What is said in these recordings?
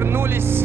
вернулись.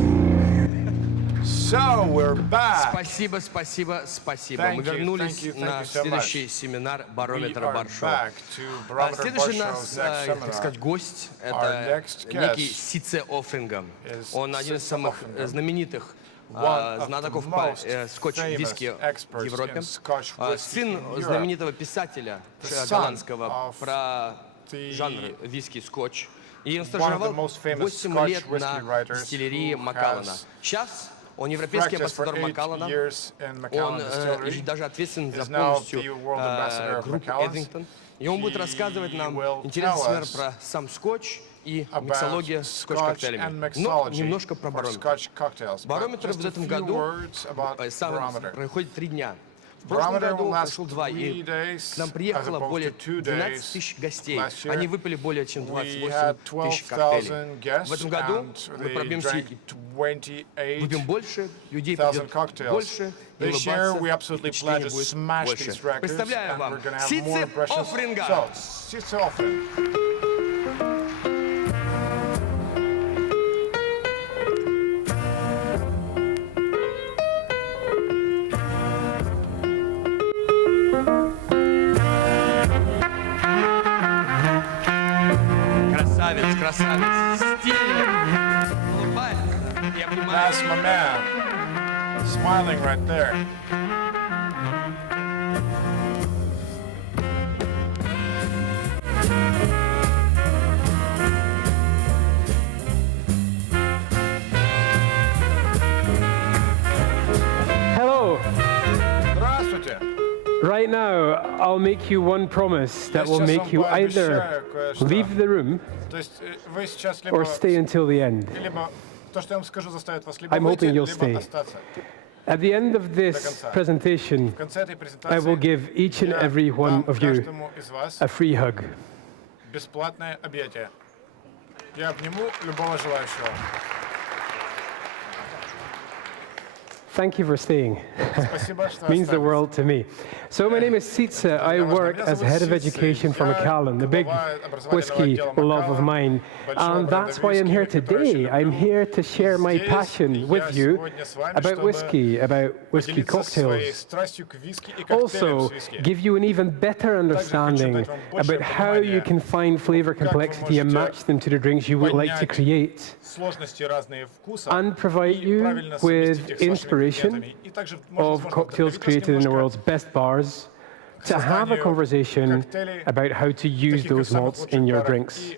So we're back. Спасибо, спасибо, спасибо. Thank Мы you, вернулись thank you на so следующий much. семинар We барометра are Баршоу. back to Barometer Следующий Barshow's наш, next так seminar. сказать, гость — Our это next некий guest Sietse Offringa. is Он один из Sietse самых Offringa, знаменитых one of знатоков the по most скотч-виски famous в experts Европе. in Scotch whisky Сын in Europe. знаменитого писателя The son голландского of про the жанр виски-скотч. И он one of the стажировал most famous 8 Scotch лет whiskey на writers дистиллерии who Макаллана. has Сейчас он европейский practiced for амбассадор 8 Макаллана. years in Он Macallan Distillery. даже ответственен за is now полностью the world ambassador of группу Macallan's. Эдингтон. И он будет рассказывать нам will интересный tell семинар us про сам скотч и about миксология с Scotch скотч-коктейлями. and Но mixology немножко про for барометр. Scotch cocktails. But Барометр just в a этом few году words about Barometer. проходит 3 дня. В прошлом Barometer году will last прошел 2, 3 и days, к нам as приехало opposed более to 2 12 days тысяч гостей. last year. Они выпили более чем We 28 had тысяч 12,000 коктейлей. guests, В этом году and мы they пробьемся, drank выпьем больше, людей 28,000 придет cocktails. больше, и This year, we улыбаться, и absolutely plan впечатление to будет smash больше. these records, Представляю and вам we're going to have more Sietse impressions. Offringa. So, Sietse Offringa. Красавец, красавец, стильный, улыбается и обнимает. That's my man, smiling right there. Hello. Здравствуйте. Right now, I'll make you one promise that will make you either leave the room То есть вы сейчас or stay until the end. либо то, что я вам скажу, заставит вас либо I'm выйти, hoping you'll либо stay. остаться. At the end of this presentation, В конце этой I will презентации give each and я every one дам of you каждому из вас a free hug. бесплатное объятие. Я обниму любого желающего. Thank you for staying. Спасибо, что Means the остались. world to me. So my name is Sietse. I work as head of education for Macallan, a big whiskey love of mine. And that's why I'm here today. I'm here to share my passion with you about whiskey cocktails. Also, give you an even better understanding about how you can find flavor complexity and match them to the drinks you would like to create, and provide you with inspiration of cocktails created in the world's best bars to have a conversation about how to use those malts in your drinks.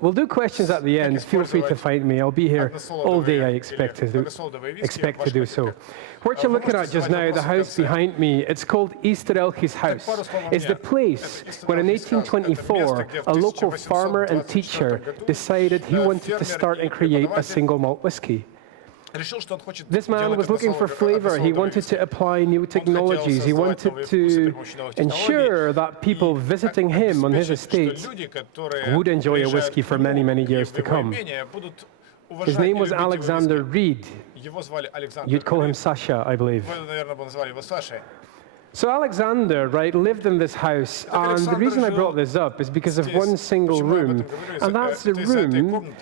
We'll do questions at the end. Feel free to find me. I'll be here all day, I expect to do so. What you're looking at just now, the house behind me, it's called Easter Elchi's house. It's the place where in 1824, a local farmer and teacher decided he wanted to start and create a single malt whiskey. This man was looking for flavor. He wanted to apply new technologies. He wanted to ensure that people visiting him on his estate would enjoy a whiskey for many, many years to come. His name was Alexander Reed. You'd call him Sasha, I believe. So Alexander, right, lived in this house, and the reason I brought this up is because of one single room, and that's the room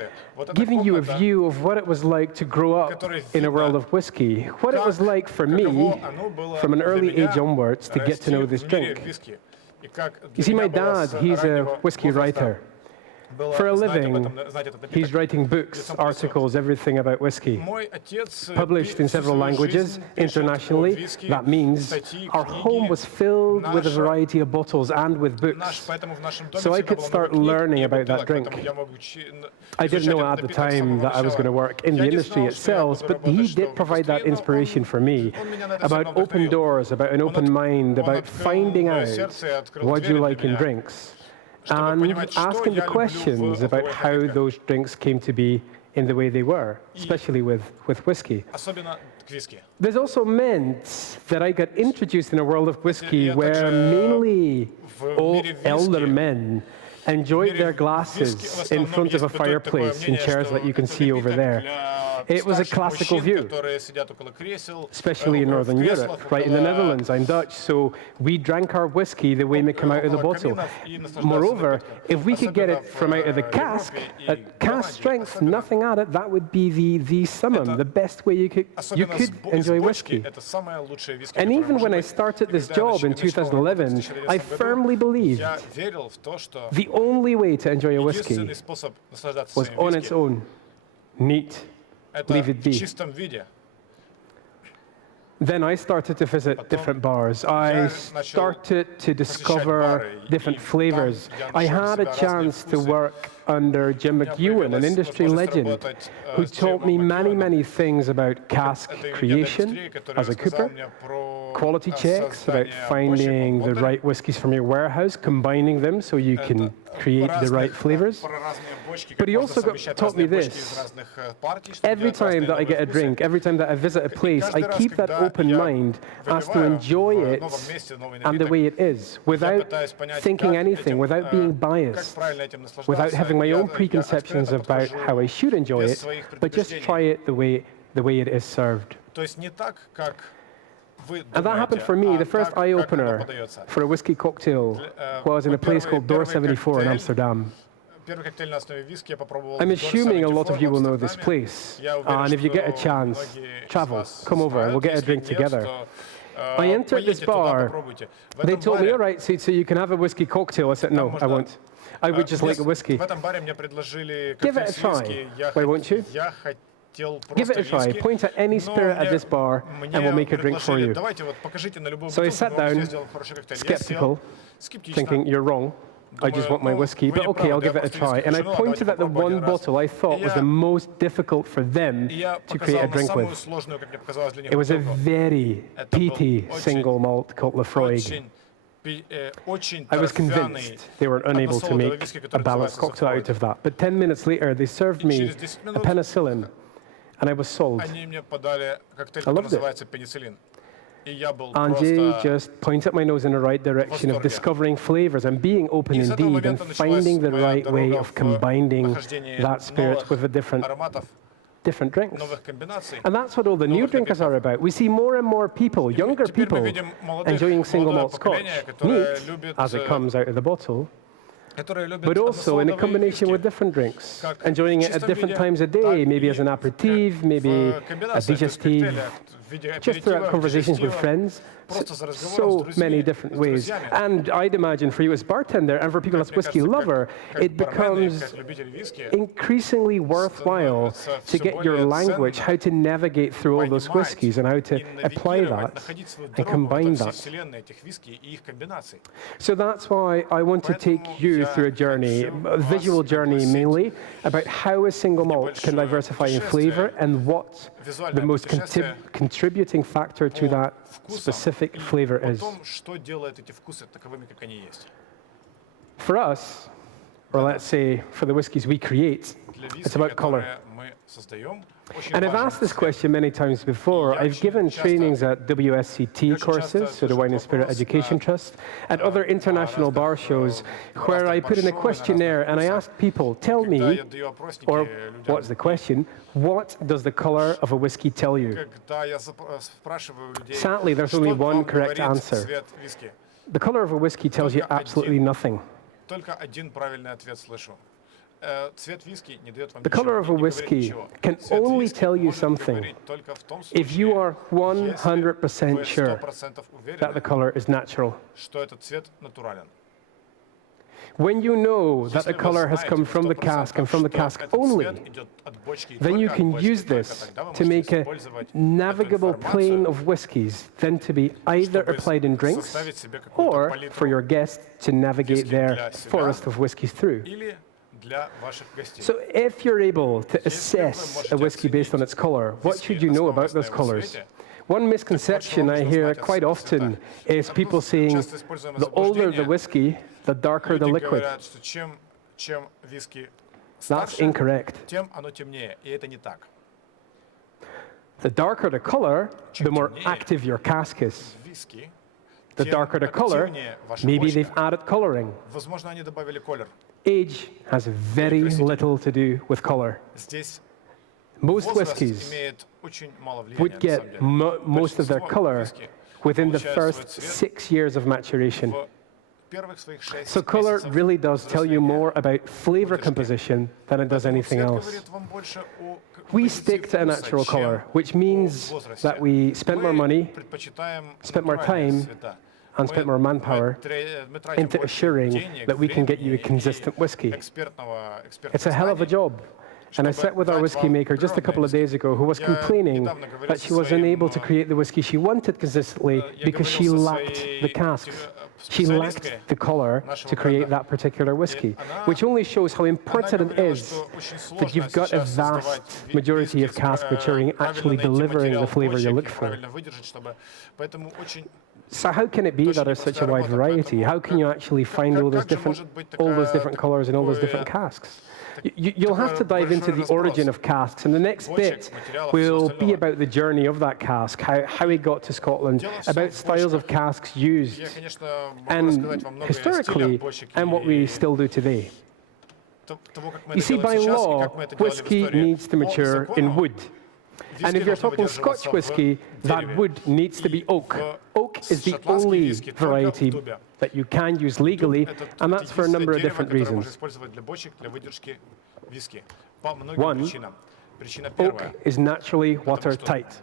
giving you a view of what it was like to grow up in a world of whiskey, what it was like for me, from an early age onwards, to get to know this drink. You see, my dad, he's a whiskey writer. For a living, he's writing books, articles, everything about whiskey. Published in several languages, internationally. That means our home was filled with a variety of bottles and with books. So I could start learning about that drink. I didn't know at the time that I was going to work in the industry itself, but he did provide that inspiration for me about open doors, about an open mind, about finding out what you like in drinks, and asking the questions about how those drinks came to be in the way they were, especially with whiskey. This also meant that I got introduced in a world of whiskey where mainly elder men enjoyed their glasses in front of a fireplace in chairs that you can see over there. It was a старших classical мужчин, view, которые сидят около кресел, especially in в Northern креслах, Europe, right? In the около Netherlands, I'm Dutch, so we drank our whiskey the way it come out of the около bottle. каминов и наслаждаются Moreover, напитком. if we could get Особенно it from out of the в cask, Европе и at в cask Голландии, strength, особенно nothing added, that would be the summum, Это- the best way you could особенно из enjoy бочки, whiskey. это самая лучшая виски, And которая even может when I быть. started И this когда я job in начал работать в 2011, I 2011 firmly believed я верил в то, что the only way to enjoy a единственный whiskey способ наслаждаться was своим on its виски own, neat, это leave it в be. чистом виде. Then I started to visit different bars. I started to discover different flavors. I had a chance to work under Jim McEwan, an industry legend, who taught me many, many things about cask creation as a cooper, quality checks, about finding the right whiskies from your warehouse, combining them so you can create the right flavors. But he also taught me this. Every time that I get a drink, every time that I visit a place, I keep that open mind as to enjoy it and the way it is, without thinking anything, without being biased, without having my own preconceptions about how I should enjoy it, but just try it the way it is served. And that happened for me. The first eye-opener for a whiskey cocktail was in a place called Door 74 in Amsterdam. I'm assuming a lot of you will know this place, and if you get a chance, travel, come over, we'll get a drink together. I entered this bar, they told me, all right, so you can have a whiskey cocktail. I said, no, I won't. I would just like a whiskey. Give it a try, why won't you? Give it a try. Point at any spirit at this bar, and we'll make a drink for you. So I sat down, skeptical, thinking, you're wrong. I just want my whiskey, but okay, I'll give it a try. And I pointed at the one bottle I thought was the most difficult for them to create a drink with. It was a very peaty single malt called Lafroig. I was convinced they were unable to make a balanced cocktail out of that. But 10 minutes later, they served me a penicillin, and I was sold. I loved it. Angie just points at my nose in the right direction of discovering flavors and being open indeed and finding the right way of combining that spirit with a different drinks. And that's what all the new drinkers are about. We see more and more people, younger people, enjoying single malt scotch, neat, as it comes out of the bottle, but also in a combination with different drinks, enjoying it at different times of day, maybe as an aperitif, maybe a digestif, just throughout conversations with friends, so many different ways. And I'd imagine for you as bartender and for people as whiskey lover, it becomes increasingly worthwhile to get your language, how to navigate through all those whiskies and how to apply that and combine that. So that's why I want to take you through a journey, a visual journey mainly, about how a single malt can diversify in flavor and what the most contributing factor to that specific flavor is. For us, or let's say for the whiskies we create, it's about color. And I've asked this question many times before. I've given trainings at WSCT courses, so the Wine and Spirit Education Trust, at other international bar shows, where I put in a questionnaire and I asked people, tell me, or what's the question, what does the color of a whiskey tell you? Sadly, there's only one correct answer. The color of a whiskey tells you absolutely nothing. The color of a whiskey can only tell you something if you are 100% sure that the color is natural. When you know that the color has come from the cask and from the cask only, then you can use this to make a navigable plane of whiskies, then to be either applied in drinks or for your guests to navigate their forest of whiskies through. So if you're able to assess a whiskey based on its color, what should you know about those colors? One misconception I hear quite often is people saying the older the whiskey, the darker the liquid. That's incorrect. The darker the color, the more active your cask is. The darker the color, maybe they've added coloring. Age has very little to do with color. Most возраст whiskies имеет очень мало влияния, would на get самом деле. most of their Большинство color виски within the получает свой first цвет 6 years of maturation. в первых своих 6 So color месяцев really does tell you взросления. more about flavor Выдержки. composition than it does Поэтому anything цвет else. говорит вам больше о We композиции stick to a вкуса, natural чем color, which о means возрасте. that we spent more Мы money, предпочитаем spent more натуральные time, цвета. and spent more manpower Мы тратим into больше assuring денег, that we can get you a времени consistent и whiskey. экспертных It's a hell of a знаний. job. And I sat with our whiskey maker just a couple of days ago who was complaining that she was unable to create the whiskey she wanted consistently because she lacked the casks. She lacked the color to create that particular whiskey, which only shows how important it is that you've got a vast majority of cask maturing actually delivering the flavor you look for. So how can it be that there's such a wide variety? How can you actually find all those different colors and all those different casks? You'll have to dive into the origin of casks, and the next bit will be about the journey of that cask, how it got to Scotland, about styles of casks used, and historically, and what we still do today. You see, by law, whiskey needs to mature in wood. And if you're talking Scotch whiskey, that wood needs to be oak. Oak is the only variety that you can use legally, and that's for a number of different reasons. One, oak is naturally watertight.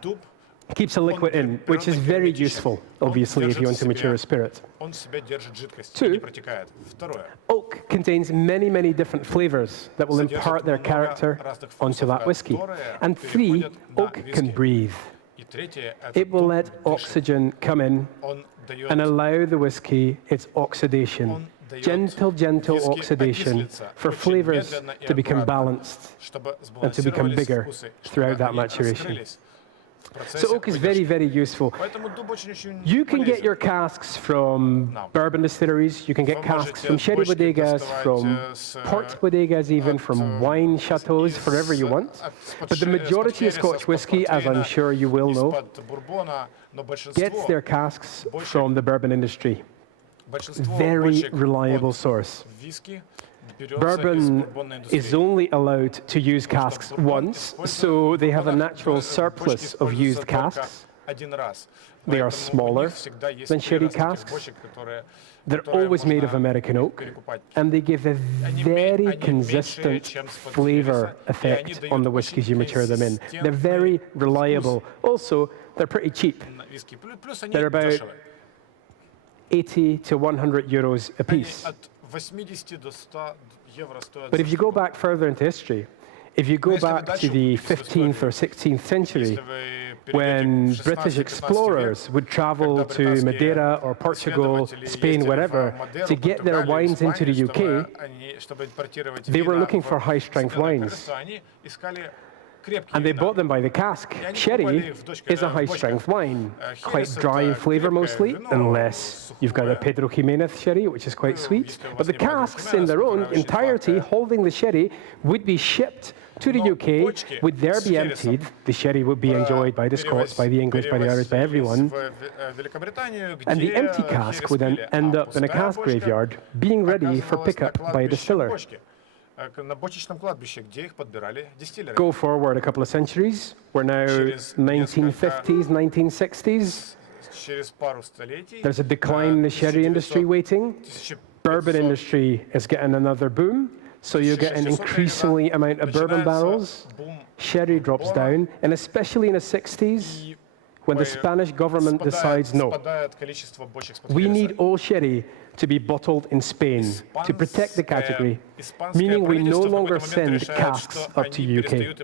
Keeps a liquid in, which is very useful, obviously, if you want to mature a spirit. Two, oak contains many, many different flavors that will impart their character onto that whiskey. And three, oak can breathe. It will let oxygen come in and allow the whiskey its oxidation. Gentle, gentle oxidation for flavors to become balanced and to become bigger throughout that maturation. So oak is very, very useful. You can get your casks from bourbon distilleries, you can get casks from sherry bodegas, from port bodegas even, from wine chateaus, wherever you want. But the majority of Scotch whisky, as I'm sure you will know, gets their casks from the bourbon industry. Very reliable source. Bourbon is only allowed to use casks once, so they have a natural surplus of used casks. They are smaller than sherry casks. They're always made of American oak, and they give a very consistent flavor effect on the whiskies you mature them in. They're very reliable. Also, they're pretty cheap. They're about 80 to 100 euros a piece. But if you go back further into history, if you go back to the 15th or 16th century, when British explorers would travel to Madeira or Portugal, Spain, wherever, to get their wines into the UK, they were looking for high-strength wines. And they bought them by the cask. Sherry is a high-strength wine, quite dry in flavor mostly, unless you've got a Pedro Jimenez sherry, which is quite sweet. But the casks in their own entirety, holding the sherry, would be shipped to the UK, would there be emptied. The sherry would be enjoyed by the Scots, by the English, by the Irish, by everyone. And the empty cask would then end up in a cask graveyard, being ready for pickup by a distiller. Go forward a couple of centuries. We're now 1950s, 1960s. There's a decline in the sherry industry waiting. Bourbon industry is getting another boom. So you get an increasingly amount of bourbon barrels. Sherry drops down, and especially in the 60s, when the Spanish government decides, no, we need all sherry to be bottled in Spain to protect the category, meaning we no longer send casks up to UK.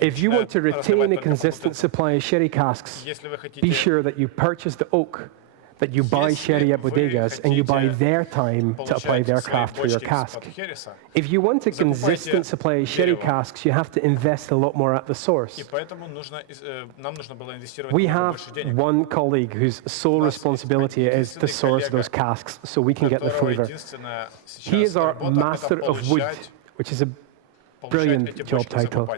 If you want to retain a consistent supply of sherry casks, be sure that you purchase the oak, that you buy sherry at bodegas, and you buy their time to apply their craft for your cask. If you want a consistent supply of sherry casks, you have to invest a lot more at the source. We have one colleague whose sole responsibility is to source those casks so we can get the flavor. He is our Master of Wood, which is a brilliant job title.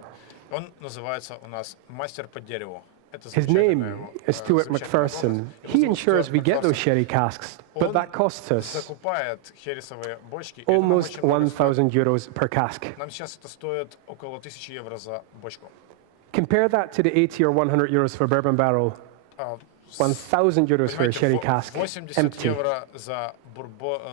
Это His замечательное, name is Stuart замечательный McPherson. опыт. Его He зовут ensures Стюарт we get those Макферсон. sherry casks, but Он that costs us закупает хересовые бочки, и это нам almost очень много стоит. 1,000 euros per cask. Нам сейчас это стоит около 1000 евро за бочку. Compare that to the 80 or 100 euros for a bourbon barrel, А, 1,000 euros for a sherry понимаете, cask, 80 empty. евро за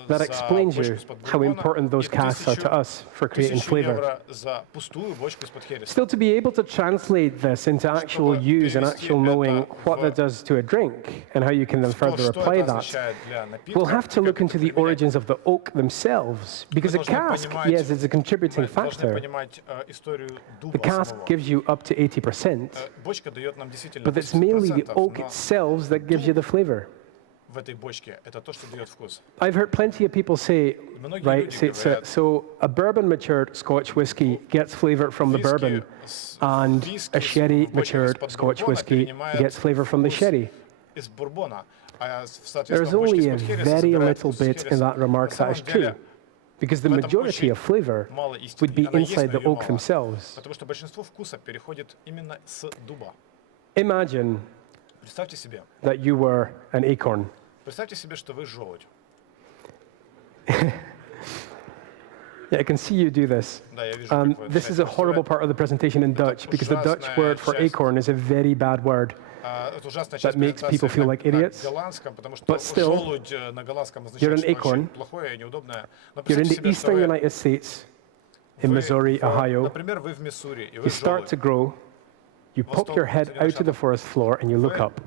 That за explains бочку you из-под how бурбона important those и casks are to us for creating 1000 flavor. евро за пустую бочку из-под хереса. Still, to be able to translate this into actual use and actual knowing what that does to a drink and how you can then further Что apply это that, означает для напитка, we'll have to и look как into это the применять. origins of the oak themselves, because a Мы должны cask, понимать- yes, is a contributing Мы должны factor. понимать историю дуба The cask самого. gives you up to 80%, Бочка дает нам действительно but it's mainly the 80%, oak но itself that gives you the flavor. в этой бочке это то, что дает вкус. I've heard plenty of people say, Многие right, люди Sietse, говорят, so a bourbon matured Scotch whiskey gets flavor from the bourbon, and a sherry matured Scotch whiskey gets flavor from the sherry. Из бурбона. А, There's соответственно, бочка only a из-под хереса very забирает little вкус bit хереса. in that remark На that is самом true, деле, because the в этом majority очень of flavor мало истины. would be Она есть, inside но the её oak мало. themselves. Потому что большинство вкуса переходит именно с дуба. Imagine Представьте себе. that you were an acorn. Представьте себе, что вы желудь. Yeah, I can see you do this. Да, я вижу, как вы This is a начинаете horrible представлять. part of the presentation in Dutch, because the Dutch word for acorn is a very bad word. Это ужасная that часть makes people презентации feel like на idiots. голландском, потому что But still, желудь на голландском you're означает an что-то очень acorn. плохое и неудобное. Но You're in представьте the себе, что eastern вы, United States, in Missouri, Ohio. например, вы в Миссури, и вы You start to желудь. grow, you pop your head out to the forest floor, and you look up.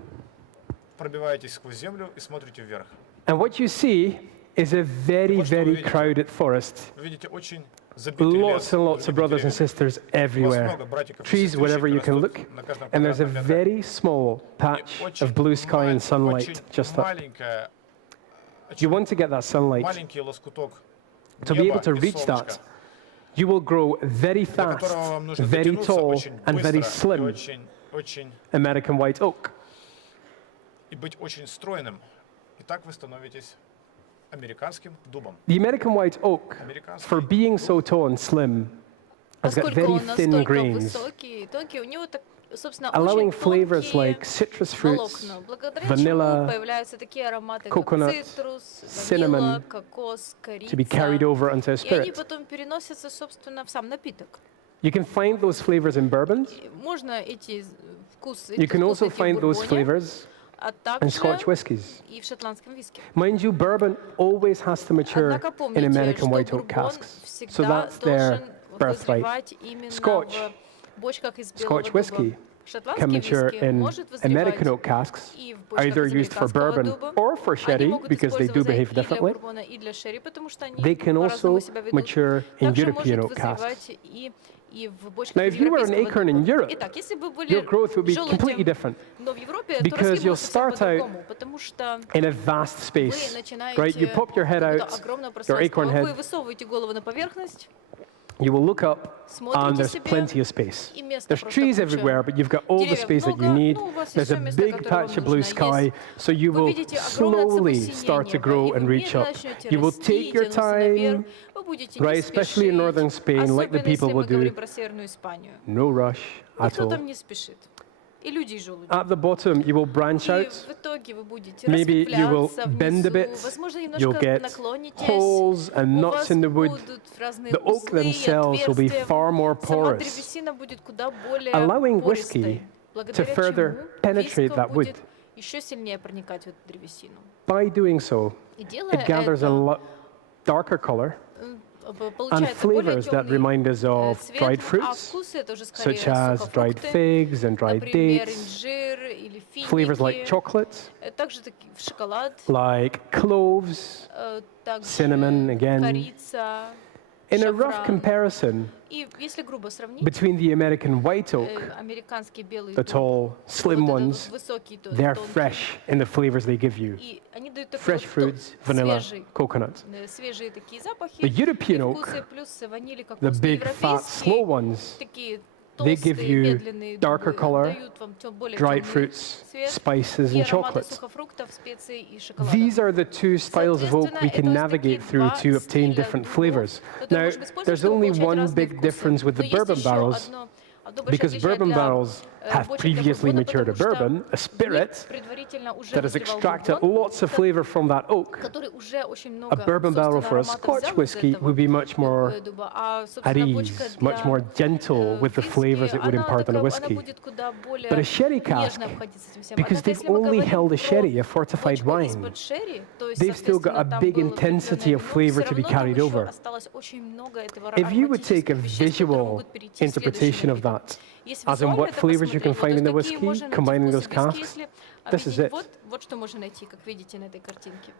Пробиваетесь сквозь землю и смотрите вверх. And what you see is a very, Вот что вы very видите. crowded forest. Вы видите очень забитый лес, Lots and lots of brothers and sisters У вас everywhere. много братиков и Trees wherever you can сестричек look. растут на каждом And there's a квадратном метре. very small patch И очень of blue sky and sunlight очень just up. маленькая, You want to get that sunlight. маленький лоскуток To be неба able to и reach солнышка, that, you will grow very до fast, которого вам нужно very дотянуться tall, очень and very быстро и slim очень American white oak. и быть очень стройным. И так вы становитесь американским дубом. The American white oak, for being so tall and slim, has got Поскольку very он thin настолько grains, высокий, тонкий, у него, собственно, allowing очень flavors тонкие like citrus fruits, волокна, благодаря vanilla, чему появляются такие ароматы, coconut, как цитрус, cinnamon, ванила, кокос, to be carried корица. over onto a И они spirit. потом переносятся, собственно, в сам напиток. You can find those flavors in bourbons. И можно эти вкусы, You can also найти в find those бурбоне, flavors а in Scotch также whiskies. и в шотландском виске. Mind you, bourbon always has to mature Однако in помните, American что white oak бурбон casks. So всегда that's their должен birthright. вызревать именно Scotch, в бочках из белого Scotch whiskey дуба. can Шотландский mature виски in может American вызревать oak casks, и в бочках either из used for американского bourbon дуба. or for Они sherry, могут because they do использоваться behave и для differently. бурбона, и для шерри, потому что они They can по-разному also себя ведут. mature in Также European может oak casks. вызревать и в бочках Now, if you were an европейского acorn in дуба. Europe, Итак, если бы были your growth would be completely желудем, different но в Европе, то because росли бы you'll совсем start out по-другому, потому что in a vast вы space, начинаете right? You pop your head какое-то out, огромное your пространство, acorn вы head, высовываете голову на поверхность, you will look up, and смотрите there's себе, plenty of space. и места There's просто trees куча. everywhere, but you've got all the Деревьев space that you много, need. но у вас There's есть a всё место, big которое вам patch of blue нужно sky, есть. so you Вы will видите огромное slowly цветущее start to небо, grow и and вы reach медленно up. начнете You will расти, take your тянуться наверх. time, Вы будете right? не Especially in спешить, northern Spain, like the особенно people если will мы говорим do. про Северную Испанию. No rush at Никто all. там не спешит. И люди, и желуди. At the bottom, you will branch И out. в итоге вы будете Maybe you will расветвляться bend a внизу, bit. возможно, You'll немножко get наклонитесь. holes and У knots вас in the wood. будут разные The oak узлы и themselves will be отверстия. far more Сама porous, древесина будет куда более allowing пористой, whiskey благодаря to further чему penetrate виски that wood. будет еще сильнее проникать в эту древесину. By doing so, И делая it gathers a это, darker color and получается более flavors that темный remind us of цвет, dried а fruits, вкусы это уже скорее such as dried сухофрукты, figs and dried например, dates, инжир или flavors like финики, chocolate, также шоколад, like cloves, также cinnamon again. корица, In a rough шафран. comparison И если грубо сравнить, between the American white oak, американский белый the дуб, tall, slim вот этот ones, высокий, they're тонкий, fresh in the flavors they give you. и они дают такой Fresh fruits, vanilla, свежий, coconut. свежие такие запахи, The и European oak, вкусы плюс ванили, the кокос. big, fat, slow ones, Такие they give толстые, you медленные darker дубы color, дают вам более dried темный fruits, цвет spices, и and ароматы chocolates. сухофруктов, специй и шоколада. These are the two styles of oak we can navigate through to obtain different flavors. Now, there's only one big difference with the bourbon barrels, because bourbon barrels have бочек для previously бурбона, matured a потому что bourbon, a в них spirit предварительно уже that has вызревал extracted бурбон, lots of flavor from that oak. который уже очень A много, bourbon barrel собственно, for a ароматов Scotch взял из whiskey этого would be much more дуба, а, at собственно, бочка ease, much для more gentle with the flavors виски, it would она impart on a она whiskey. будет куда более But a sherry cask, нежно обходиться с этим всем. because Однако, they've если мы only говорим held a про sherry, a fortified бочку wine, из-под шерри, то есть, they've still got соответственно, a там big было intensity определенное of вино, flavor всё to be равно там carried еще over. осталось очень много этого If you would take a ароматических веществ, которые visual могут перейти в следующий interpretation of напиток. that, Если as in визуально what это flavors you can посмотреть, find in the то есть какие whiskey, можно найти combining вкусы those виски, casks, если this is объединить, it. вот что можно найти, как видите на этой картинке.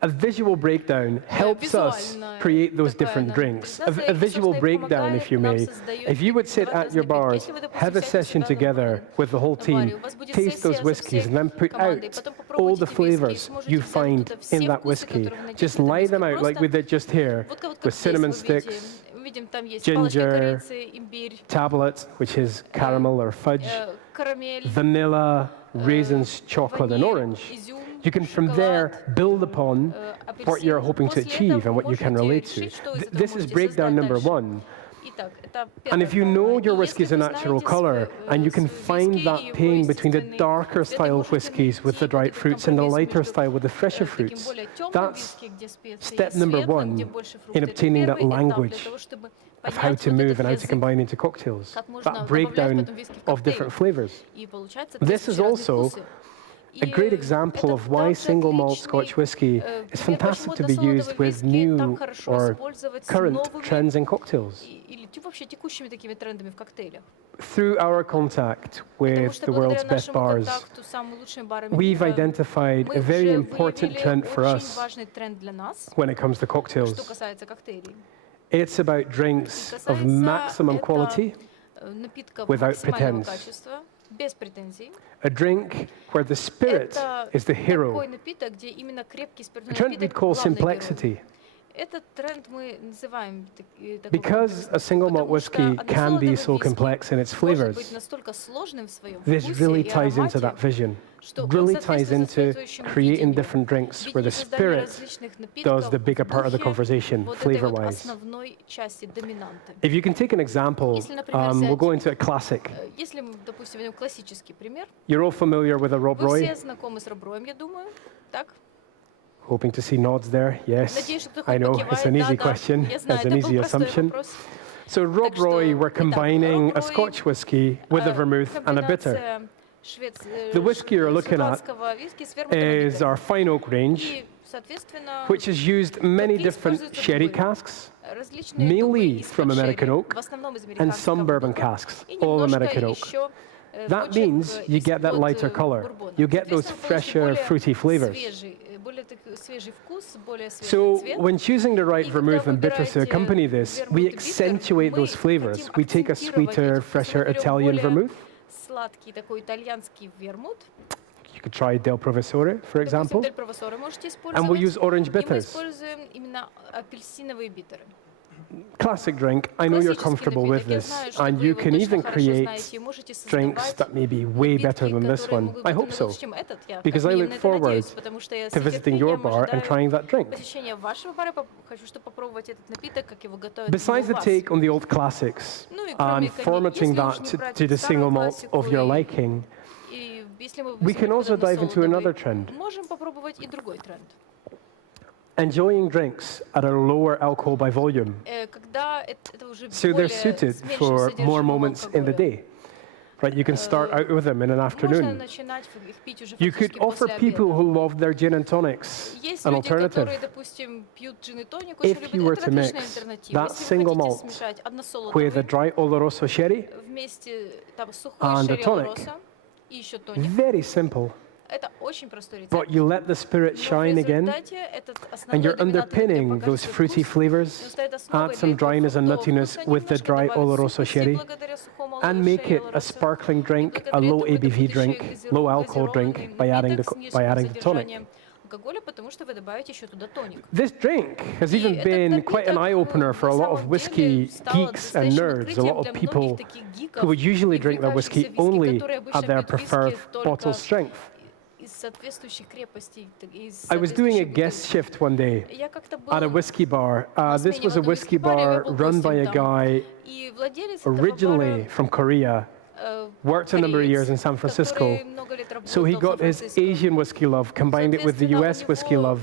A visual breakdown helps us create those different drinks. A visual breakdown, if you may. If you would sit at your bars, have a session together with the whole team, taste those whiskies, and then put out all the flavors you find in that whiskey. Just lay them out like we did just here, with cinnamon sticks, Видим, там есть ginger, палочка корицы, имбирь, tablet, which is caramel or fudge, карамель, vanilla, raisins, chocolate, and ваниль, orange. изюм, You can from шоколад, there build upon what апельсин. you're hoping to После achieve этого and what you can можете relate to. решить, что из этого This is можете breakdown создать number дальше. one. Итак, это And if you первое know правило. your И whiskey is если a вы natural знаете color, and you can свой find виски that и его pain between the естественный darker цвет, style вы можете whiskies with the найти dried вот этот fruits and the компромисс lighter между, style with the fresher таким fruits, более темным that's виски, где специи step number светлым, где one больше in фруктов. Это obtaining that первый этап для language того, чтобы of how понять to вот move этот and how to язык, combine into cocktails. как можно That добавлять breakdown потом виски в of коктейль. different flavors. И получается This is 1000 разных also вкусов. a great И example это of why также single malt отличный Scotch whiskey is пример, fantastic почему to be used односолодовый with виски так new хорошо or использовать с current новыми trends in cocktails. или вообще текущими такими трендами в коктейлях. Through our contact Потому with что the благодаря world's best нашему bars, контакту с самыми лучшими барами we've мира identified мы a very уже important выявили trend for очень us важный тренд для нас, when it comes to что cocktails. касается коктейлей. It's about drinks of Касается maximum это quality, напитков without максимального pretense. качества, без претензий. a drink where the spirit Это is the hero, такой напиток, где именно крепкий a спиртной trend we напиток call главный герой. simplexity. Этот тренд мы называем такой Because a single malt потому что whiskey can be односолодовый so виски complex in its может быть flavors, настолько сложным в своем this вкусе really и ties into that аромате, vision, что он really ties соответствует into соответствующему creating видению. different drinks where the Видение создания spirit различных does напитков the bigger part of the в духе conversation, вот этой вот flavor-wise. основной части доминанты. If you can take an example, Если, например, we'll go взять, into a classic. Если мы, допустим, возьмем классический пример, You're all familiar with a Rob вы все Roy. знакомы с Роброем, я думаю, так? Hoping to see nods there. Yes, Надеюсь, что I кто-то know покивает. it's an easy Да, question. я знаю, It's an это easy был простой assumption. вопрос. So Rob Так что, Roy, we're итак, combining Rob a Roy, Scotch whiskey with a vermouth and a bitter. комбинация The whiskey you're looking at шотландского виски с вермутом и is битером. our fine oak range, И, соответственно, which has used many какие different используются sherry дубы? casks Различные дубы mainly из-под from American шерри, oak в основном из and американского some bourbon дуба, casks, и all немножко American oak. еще That почек means you get that из-под lighter color. бурбона. You get those Соответственно, получите fresher, более fruity flavors. свежий, более свежий вкус, более свежий So цвет. when choosing the right И vermouth когда and bitters to выбираете accompany this, вермут we и биттер, accentuate those мы flavors. хотим We take a акцентировать sweeter, эти вкусы. fresher Мы берем Italian более vermouth. сладкий такой итальянский вермут. You could try Del Professore, for Допустим, example. Дель Провосоре можете And we'll использовать. use orange И мы bitters. используем именно апельсиновые биттеры. Classic drink. I know you're Классический comfortable with напиток. Я this, знаю, что and вы you его can точно even хорошо create знаете и можете drinks создавать that may be way better напитки, than this которые one. могут I быть hope намного so, лучше, чем этот. Я because как I минимум look на это надеюсь, forward потому что я с to visiting your нетерпением bar and ожидаю trying that drink. посещения вашего бара. Хочу, чтобы попробовать этот напиток, как его готовят Besides у the вас. take on the old classics Ну и кроме and коньяка, formatting если уж that не брать to the старую single malt классику of your и- liking, и если мы we can возьмем also dive into another односолодовый, trend. можем попробовать и другой тренд. Enjoying drinks at a lower alcohol by volume. Когда это уже So they're более suited с меньшим for more содержимым moments in the алкоголя. day. Right, you can start out with them in an Можно afternoon. начинать их пить уже You could фактически offer после people обеда. who love their gin and tonics Есть an люди, которые, alternative. допустим, пьют джин и тоник, очень If you were любят. Это to отличная mix альтернатива. that Если вы single хотите malt смешать with a односолодовый dry Oloroso sherry, вместе там сухой and a шерри tonic. Олороса и еще тоник, very simple, это очень простой рецепт. but you let the spirit Но в shine again, результате этот and основной you're доминантный, где underpinning those покажется fruity вкус, flavors, он станет основой add для some этого dryness and фруктового nuttiness вкуса, with the немножко dry добавить Oloroso сухости sherry, благодаря сухому and make шерри it a Олороса. sparkling drink, a Благодаря low этому это ABV будет еще drink, и low alcohol drink газированный by adding напиток с the низким tonic. содержанием алкоголя, потому что вы добавите еще туда тоник. This drink has И even этот been quite an напиток, eye-opener for a на lot of самом whiskey деле стал geeks and настоящим nerds, a lot открытием of для people многих таких гиков who would usually и drink their увлекающихся whiskey виски, only которые обычно at their пьют виски preferred только bottle strength. из соответствующей крепости, из I was doing a соответствующей guest бутылки. shift one day Я как-то был at a whiskey bar. на This смене was в a одном whiskey виски-баре, я bar был run by a гостем там. guy И владелец этого originally бара from Korea worked a number of years in San Francisco. So he got his Asian whiskey love, combined it with the US whiskey love,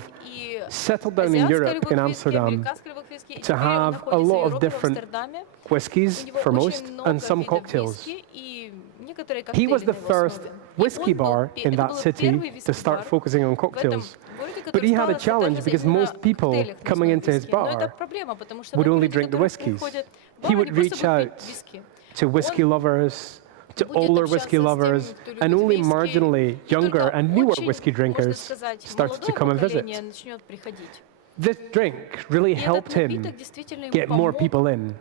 settled down in Europe, in Amsterdam, to have a lot of different whiskies for most, and some cocktails. He was the first whiskey bar in that city to start focusing on cocktails. But he had a challenge because most people coming into his bar would only drink the whiskies. He would reach out to whiskey lovers, to older whiskey lovers, and only marginally younger and newer whiskey drinkers started to come and visit. This drink really helped him get more people in,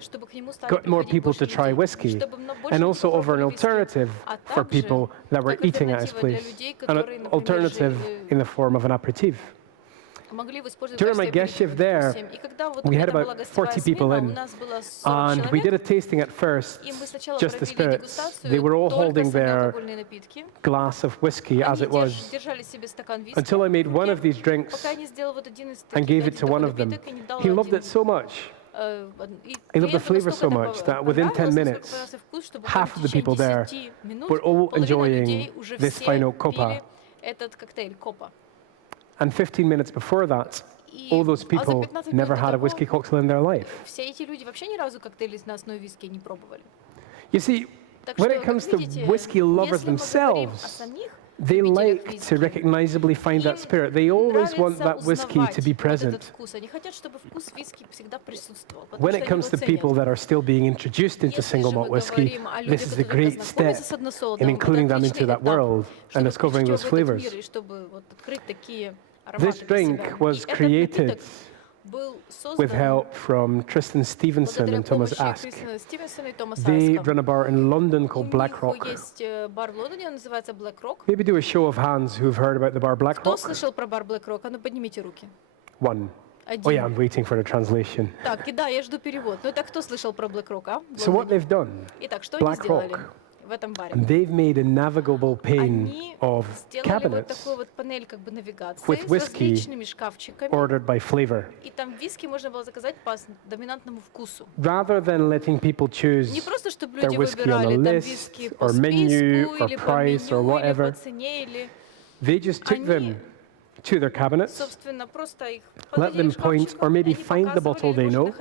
got more people to try whiskey, and also offer an alternative for people that were eating at his place, an alternative in the form of an aperitif. During my guest shift there, we had about 40 people in, and we did a tasting at first, just the spirits. They were all holding their glass of whiskey as it was, until I made one of these drinks and gave it to one of them. He loved it so much. He loved the flavor so much that within 10 minutes, half of the people there were all enjoying this final copa. And 15 minutes before that, all those people never had a whiskey cocktail in their life. You see, when it comes to whiskey lovers themselves, they like to recognizably find that spirit. They always want that whiskey to be present. When it comes to people that are still being introduced into single malt whiskey, this is a great step in including them into that world and discovering those flavors. This drink was created with help from Tristan Stevenson and Thomas Ask. They run a bar in London called Black Rock. Maybe do a show of hands who've heard about the bar Black Rock. One. Oh yeah, I'm waiting for the translation. So what they've done, Black Rock, they've made a navigable pane of cabinets with whiskey ordered by flavor. Rather than letting people choose their whiskey on a list or menu or price or whatever, they just took them to their cabinets, let them point or maybe find the bottle they know,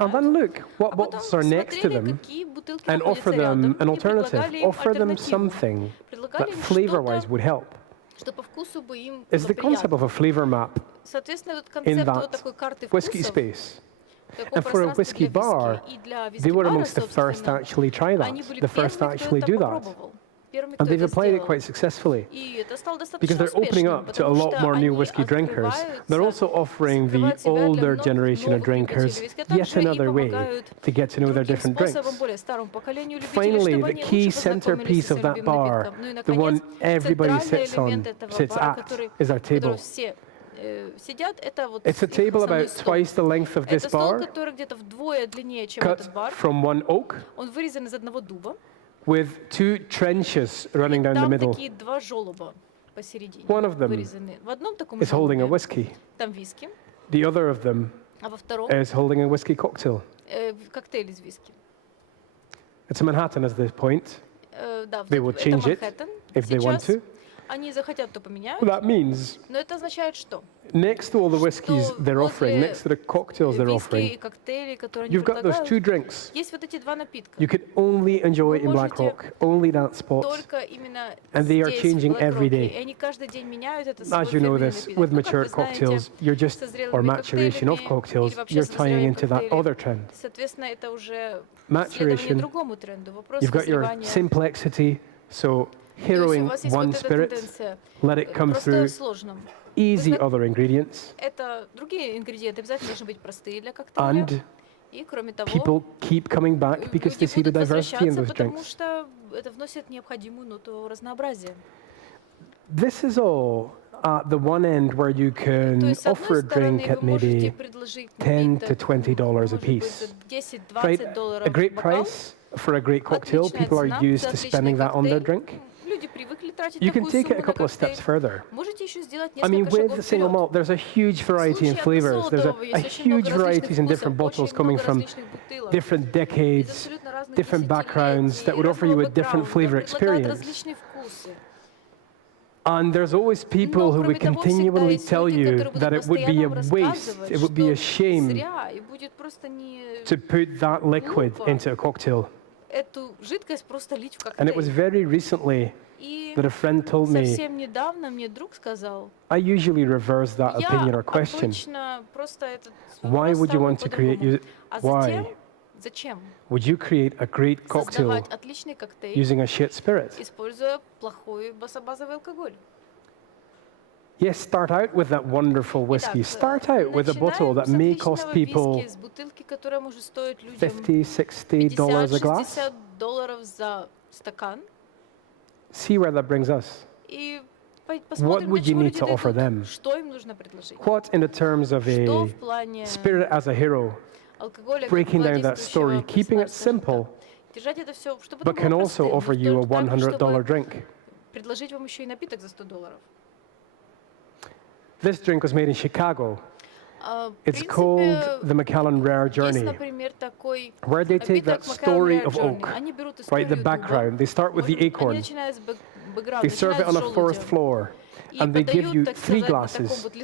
and then look what bottles are next to them and offer them an alternative, offer them something that flavor-wise would help. It's the concept of a flavor map in that whiskey space. And for a whiskey bar, they were amongst the first to actually try that, the first to actually do that. And they've applied it quite successfully, because they're opening up to a lot more new whiskey drinkers. They're also offering the older generation of drinkers yet another way to get to know their different drinks. Finally, the key centerpiece of that bar, the one everybody sits at, is our table. It's a table about twice the length of this bar, cut from one oak, with two trenches running down the middle. One of them is holding a whiskey. The other of them is holding a whiskey cocktail. It's a Manhattan at this point. They will change it if they want to. That means next to all the whiskeys they're offering, next to the cocktails they're offering, you've got those two drinks. You could only enjoy in Black Rock, only that spot, and they are changing every day. As you know this, with mature cocktails, you're just, or maturation of cocktails, you're tying into that other trend. Maturation, you've got your simplexity, so heroing one spirit, let it come through easy other ingredients, and people keep coming back because they see the diversity in those drinks. This is all at the one end where you can offer a drink at maybe $10 to $20 a piece. Right? A great price for a great cocktail. People are used to spending that on their drink. You can take it a couple of steps further. I mean, with the single malt, there's a huge variety in flavors. There's a huge varieties in different bottles coming from different decades, разных different backgrounds that would offer you a different flavor experience. различные вкусы. And there's always people who would continually tell you that it would be a waste, it would be a shame зря, и будет просто не to put that liquid into a cocktail. эту жидкость просто лить в And it was коктейль. very recently И that a friend told me, совсем недавно мне друг сказал, I usually reverse that я opinion or question. обычно просто этот Why вопрос would you ставлю want to create по-другому. you? А Why зачем would you create a great cocktail создавать отличный коктейль, using a shit spirit? используя плохой базовый алкоголь? Yes, start out with that wonderful whiskey. Start out with a bottle that may cost people с бутылки, которая может стоить людям $50, $60 a glass. $50 за стакан. See where that brings us. И посмотрим, would до you чего need люди to offer дойдут. them? Что им нужно предложить? What, in the terms of Что a в плане spirit as a hero, алкоголя, как breaking down that воздействующего story, keeping it персонажа, simple, держать это все, чтобы but это can было also простым, offer не you a только так, $100 чтобы drink? предложить вам еще и напиток за $100. This drink was made in Chicago. В It's принципе, called the Macallan Rare есть, Journey, например, такой where they take напиток that Macallan story Rare of Journey. oak, Они берут right, the историю background. They start with the Они acorn. начинают с бэкграунда, They serve it on a начинают с forest желудя. floor, И and they give подают, you так 3 сказать, на таком glasses, вот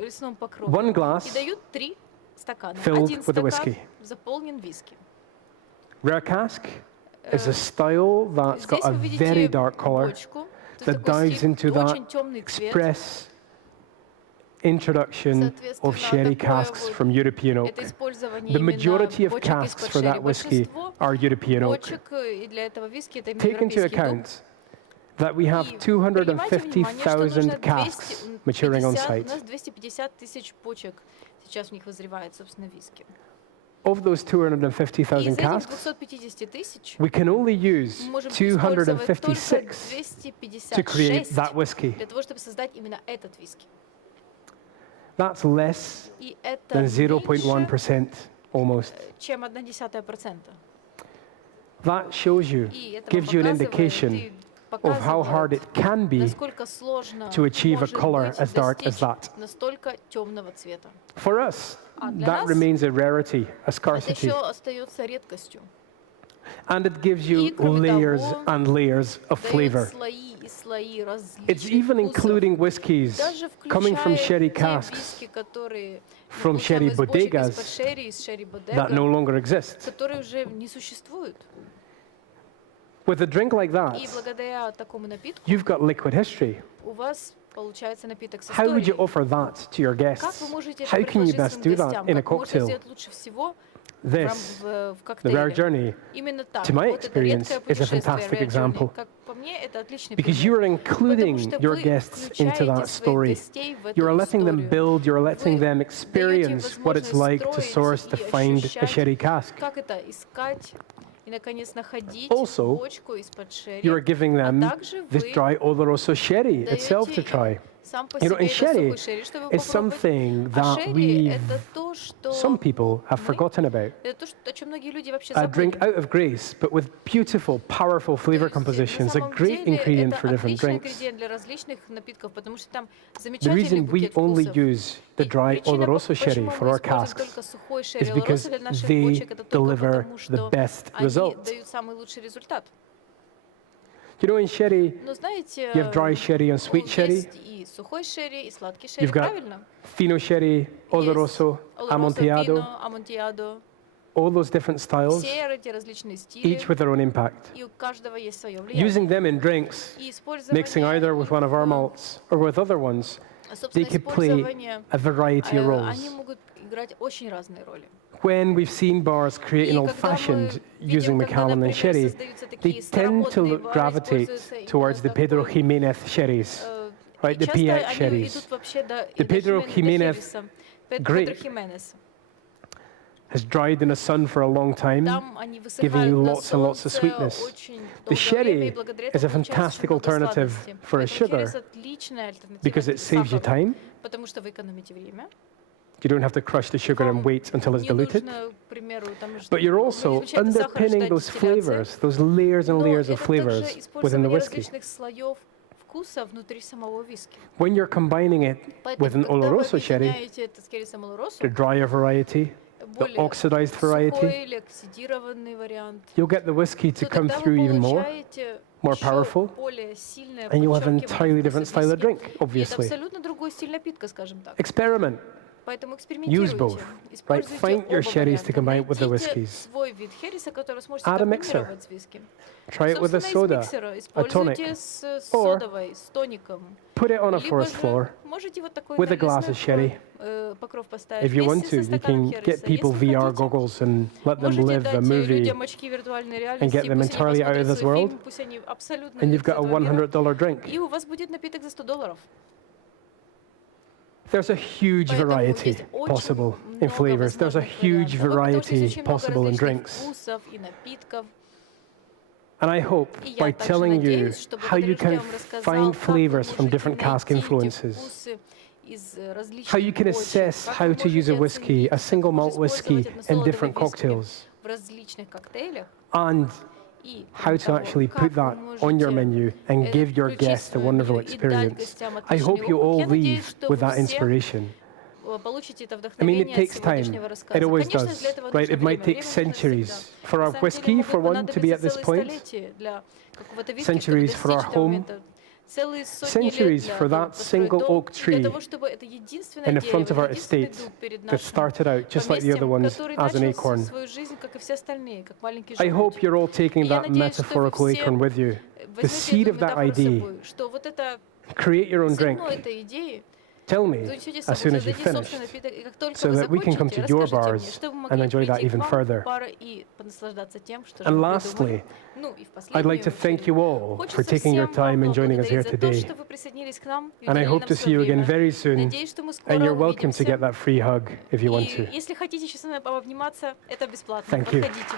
лесном покрове. one И glass дают 3 стакана. filled Один with the стакан whiskey. заполнен виски. Rare cask is a style that's got Здесь a вы видите very dark color бочку. То есть that такой dives стиль, into that очень темный цвет. express introduction of sherry casks from European oak. Это использование The именно majority of бочек casks из-под for шерри. that whiskey Большинство are European oak. бочек и для этого виски это именно Take into европейский дуб. account that we have И принимайте внимание, что нужно 250,000 casks maturing on 250, у site. нас 250 тысяч почек сейчас в них вызревает, собственно, виски. Of those И 250,000 из этих casks, 250 тысяч we can only use мы можем использовать только 256 to create 256 that whiskey. для того, чтобы создать именно этот виски. That's less И это than меньше, 0.1% almost. чем 0,1%. That shows you, И это gives you an indication и of how hard показывает, it can be насколько сложно to achieve a может color быть as dark as достичь that. настолько темного цвета. For us, для that нас remains a rarity, a Это scarcity. еще остается редкостью. And it gives you И, кроме layers того, and layers of Дает flavor. слои и слои различных It's even вкусов. including whiskies Даже coming from включая sherry те casks виски, которые мы from получаем sherry из бочек bodegas из-под шерри, из шерри that no бодега, longer exist. которые уже не существуют. With a drink like that, И благодаря такому напитку you've got liquid history. у вас получается напиток с How would you историей. offer that to your Как guests? вы можете это How can you предложить best своим do that гостям? in a Как можно cocktail? сделать лучше всего This, в the Rare коктейле? Journey, Именно так. to my Вот это редкое experience, is a путешествие, fantastic Rare Journey. example. Как по мне, это отличный because пример. you are including Потому что your вы guests into включаете that своих story. гостей в эту You are letting them историю. build, you're letting Вы them даете experience what it's возможность like to строить source, to и find a ощущать, sherry cask. как это искать и, наконец, находить Also, бочку из-под шерри. You are giving them также this вы dry Oloroso sherry itself to даете try. сам по You know, себе and этот sherry сухой шерри, чтобы is попробовать. something А that шерри we, это то, что some people have мы- forgotten about. это то, о чем многие люди вообще A drink забыли. out of grace, but with beautiful, powerful То flavor есть, на compositions, a самом great деле, ingredient это for different отличный drinks. ингредиент для различных напитков, потому что там The замечательный reason we букет only вкусов. use the И dry причина, Oloroso sherry почему for мы our используем casks только сухой шерри is because Oloroso для наших they бочек, это только deliver потому, the что best они result. дают самый лучший результат. You know, in sherry, Но знаете, you have dry sherry and sweet sherry. есть и сухой шерри, и сладкий шерри, You've got правильно? fino sherry, Oloroso, Oloroso, Amontillado, Fino, Amontillado. all those different styles, Все эти различные стили, each with their own impact. и у каждого есть свое влияние. Using them in drinks, И использование mixing either with one of our их, malts or with other ones, they собственно, could play использование, a variety of roles. они могут играть очень разные роли. When we've seen bars creating И old-fashioned когда мы using видим, когда, Macallan and например, sherry, создаются they такие tend to старомодные бары, gravitate используется именно towards the Pedro такой, Jimenez sherries, right? The часто PX они sherries. идут вообще до The Pedro Jimenez Педро grape Хименеса. Has dried in the sun for a long time, Там они giving you высыхают на lots and lots of солнце sweetness. очень The долгое время, и sherry благодаря is a этому получается fantastic очень много alternative сладости. for a Поэтому sugar херес отличная альтернатива because it saves you сахару, time. потому что вы экономите время. You don't have to crush the sugar and wait until it's Не diluted. нужно, к примеру, там, But you're не also измельчать сахар, underpinning ждать those дистилляции. flavors, those layers and Но layers of это flavors также within the использование whiskey. различных слоев вкуса внутри самого виски. When you're combining it Поэтому, with an когда вы Oloroso sherry, объединяете это с хересом the Oloroso, drier variety, более oxidized variety. сухой или оксидированный вариант, You'll get the whiskey to то come тогда through вы even more, получаете more еще powerful, более сильное and you'll have an подчеркивание entirely different вкуса style of виски. drink, И это obviously. абсолютно другой стиль напитка, скажем так. Experiment. Поэтому Use экспериментируйте, both. Right? используйте Find your оба sherries to варианта, combine with the найдите whiskies. свой вид хереса, который сможете Add a mixer. комбинировать с виски. Try it with a Собственно, из soda, миксера a используйте tonic, с or содовой, с тоником. put it on a Либо forest же floor можете вот такой with a glass навесной of sherry. покров поставить If you want вместе to, со you стаканом can get хереса. people Если VR хотите, goggles and let them можете live a дать movie, людям очки виртуальной реальности, get them пусть они entirely out of посмотрят this свой world, фильм, пусть они абсолютно and you've лишатся got a этого мира, $100 drink. и у вас будет напиток за $100. There's a huge Поэтому variety есть possible очень in много flavors. There's a возможных huge вариантов. Потому что есть variety очень много possible in различных drinks. вкусов и напитков. And I hope И я by также telling you надеюсь, что how you благодаря, что я can вам рассказал, find как вы flavors from можете different cask найти эти influences, вкусы из how различных you can почв, assess как how вы to use a можете whiskey, оценить, a как single вы malt можете whiskey использовать in односолодовый different виски cocktails, в различных коктейлях, and и how кроме to того, actually как put вы that on your можете menu and give your включить guests a в свое wonderful меню и дать experience. гостям I отличный hope you опыт. all Я надеюсь, leave что with вы that все inspiration. получите это I mean, it вдохновение от takes time. сегодняшнего It рассказа. always Конечно, для does, этого right? нужно It might время. take Время нужно всегда. centuries for На our самом деле whiskey, могут for one, to be понадобиться at this целые point, столетия для какого-то виски, чтобы centuries for our достичь этого home, момента. Целые сотни лет centuries для for того, that построить single дом, oak и для tree того, чтобы это единственное in the дерево, front of our единственный estate дуб перед that нашим started out just like the other поместьем, ones который as an начал acorn. свою жизнь, как и все остальные, как маленький I hope желудь. you're all taking И я that надеюсь, что вы metaphorical все acorn with you. The возьмете seed эту of that метафору с idea. собой, что вот это Create your own drink. зерно этой идеи Tell вы me унесете с as собой, soon as you've создадите собственный finished, напиток, и как только so вы that we can come закончите, to your расскажите мне, bars чтобы мы and могли enjoy that прийти к even вам further. в бары и наслаждаться тем, что же And вы lastly, придумали. Ну и в I'd like to последнюю thank you очередь, all for хочется taking your всем вам time and joining us here поблагодарить за то, today. что вы присоединились к нам и And I уделили hope нам to see свое you again время. very soon. Надеюсь, что мы And скоро you're welcome to get увидимся. that free hug if you want И to. если хотите еще с нами пообниматься, это бесплатно. Thank you. Подходите.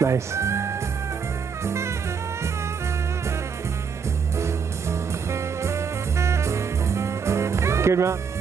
Nice. Good man.